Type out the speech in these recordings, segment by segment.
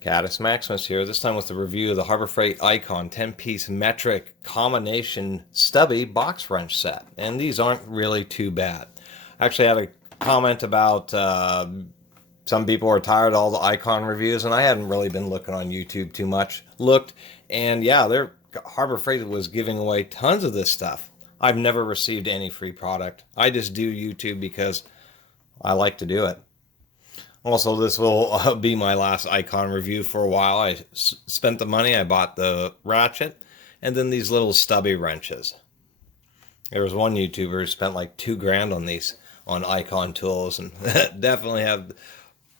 Caddis Maximus here, this time with the review of the Harbor Freight Icon 10-piece metric combination stubby box wrench set. And these aren't really too bad. I actually had a comment about some people are tired of all the Icon reviews, and I hadn't really been looking on YouTube too much. Looked, and yeah, Harbor Freight was giving away tons of this stuff. I've never received any free product. I just do YouTube because I like to do it. Also, this will be my last Icon review for a while. I spent the money, I bought the ratchet, and then these little stubby wrenches. There was one YouTuber who spent like $2,000 on these, on Icon tools, and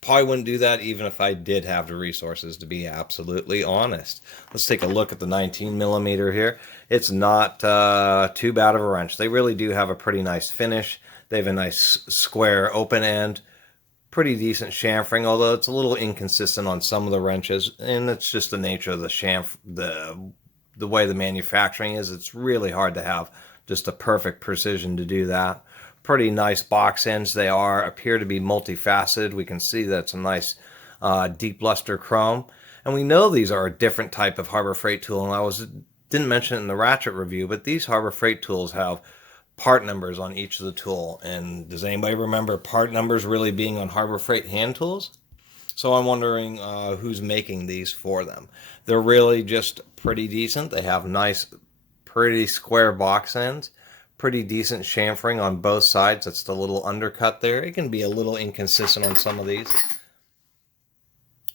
probably wouldn't do that even if I did have the resources, to be absolutely honest. Let's take a look at the 19mm here. It's not too bad of a wrench. They really do have a pretty nice finish. They have a nice square open end. Pretty decent chamfering, although it's a little inconsistent on some of the wrenches, and it's just the nature of the way the manufacturing is. It's really hard to have just a perfect precision to do that. Pretty nice box ends. They appear to be multifaceted. We can see that's a nice deep luster chrome, and we know these are a different type of Harbor Freight tool. And didn't mention it in the ratchet review, but these Harbor Freight tools have part numbers on each of the tool. And does anybody remember part numbers really being on Harbor Freight hand tools? So I'm wondering who's making these for them. They're really just pretty decent. They have nice, pretty square box ends, pretty decent chamfering on both sides. That's the little undercut there. It can be a little inconsistent on some of these.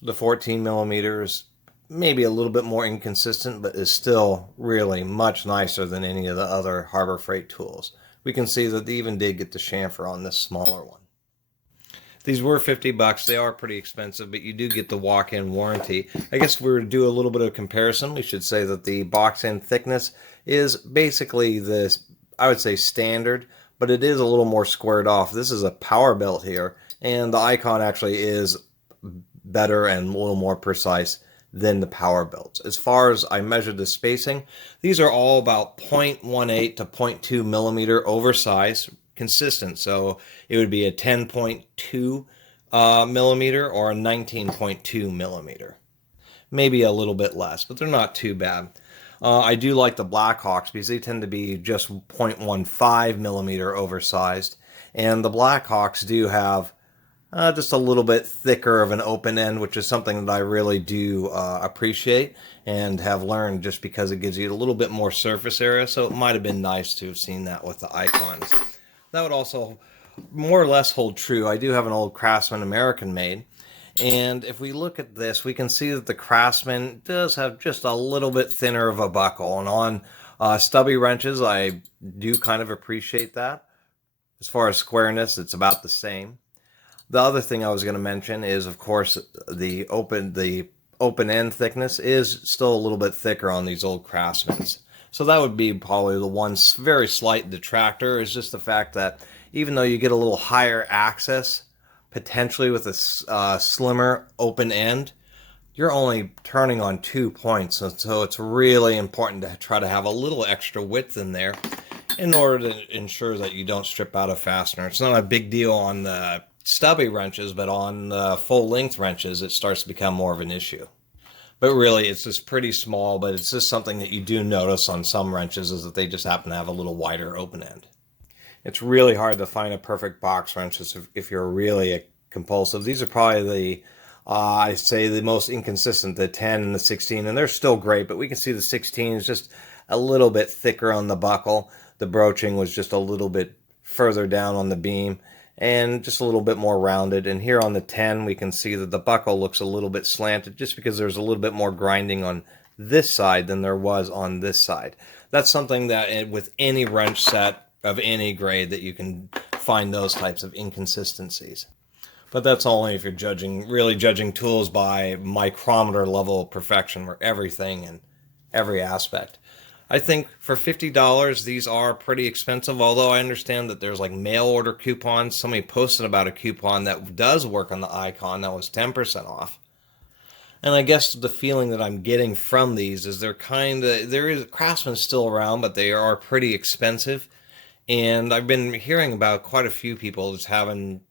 The 14mm is maybe a little bit more inconsistent, but is still really much nicer than any of the other Harbor Freight tools. We can see that they even did get the chamfer on this smaller one. These were $50. They are pretty expensive, but you do get the walk-in warranty. I guess if we were to do a little bit of comparison, we should say that the box end thickness is basically this, I would say, standard, but it is a little more squared off. This is a power belt here, and the Icon actually is better and a little more precise than the power belts. As far as I measured the spacing, these are all about 0.18 to 0.2 millimeter oversized, consistent. So it would be a 10.2 millimeter or a 19.2 millimeter. Maybe a little bit less, but they're not too bad. I do like the Blackhawks because they tend to be just 0.15 millimeter oversized. And the Blackhawks do have just a little bit thicker of an open end, which is something that I really do appreciate and have learned, just because it gives you a little bit more surface area. So it might have been nice to have seen that with the Icons. That would also more or less hold true. I do have an old Craftsman American made, and if we look at this, we can see that the Craftsman does have just a little bit thinner of a buckle, and on stubby wrenches, I do kind of appreciate that. As far as squareness, it's about the same. The other thing I was going to mention is, of course, the open end thickness is still a little bit thicker on these old Craftsmans. So that would be probably the one very slight detractor, is just the fact that even though you get a little higher access, potentially with a slimmer open end, you're only turning on 2 points. And so it's really important to try to have a little extra width in there in order to ensure that you don't strip out a fastener. It's not a big deal on the stubby wrenches, but on the full length wrenches, it starts to become more of an issue. But really, it's just pretty small, but it's just something that you do notice on some wrenches, is that they just happen to have a little wider open end. It's really hard to find a perfect box wrench if you're really a compulsive. These are probably I say the most inconsistent, the 10 and the 16, and they're still great, but we can see the 16 is just a little bit thicker on the buckle. The broaching was just a little bit further down on the beam, and just a little bit more rounded. And here on the 10, we can see that the buckle looks a little bit slanted, just because there's a little bit more grinding on this side than there was on this side. That's something that with any wrench set of any grade, that you can find those types of inconsistencies. But that's only if you're really judging tools by micrometer level of perfection for everything and every aspect. I think for $50, these are pretty expensive, although I understand that there's like mail order coupons. Somebody posted about a coupon that does work on the Icon that was 10% off. And I guess the feeling that I'm getting from these is there is Craftsman still around, but they are pretty expensive. And I've been hearing about quite a few people just having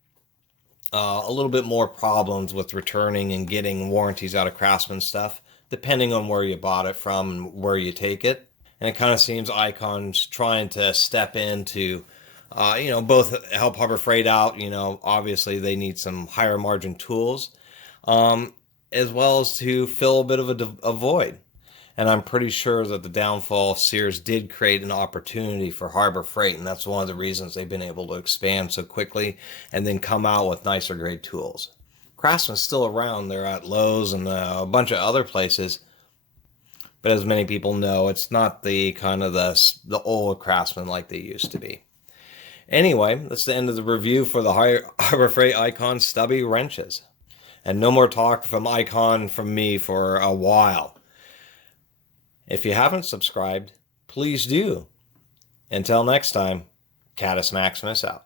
a little bit more problems with returning and getting warranties out of Craftsman stuff, depending on where you bought it from and where you take it. And it kind of seems Icon's trying to step into, both help Harbor Freight out. Obviously they need some higher margin tools, as well as to fill a bit of a void. And I'm pretty sure that the downfall of Sears did create an opportunity for Harbor Freight, and that's one of the reasons they've been able to expand so quickly and then come out with nicer grade tools. Craftsman's still around. They're at Lowe's and a bunch of other places, but as many people know, it's not the kind of the old Craftsman like they used to be. Anyway, that's the end of the review for the Harbor Freight Icon Stubby wrenches. And no more talk from Icon from me for a while. If you haven't subscribed, please do. Until next time, Catus Maximus out.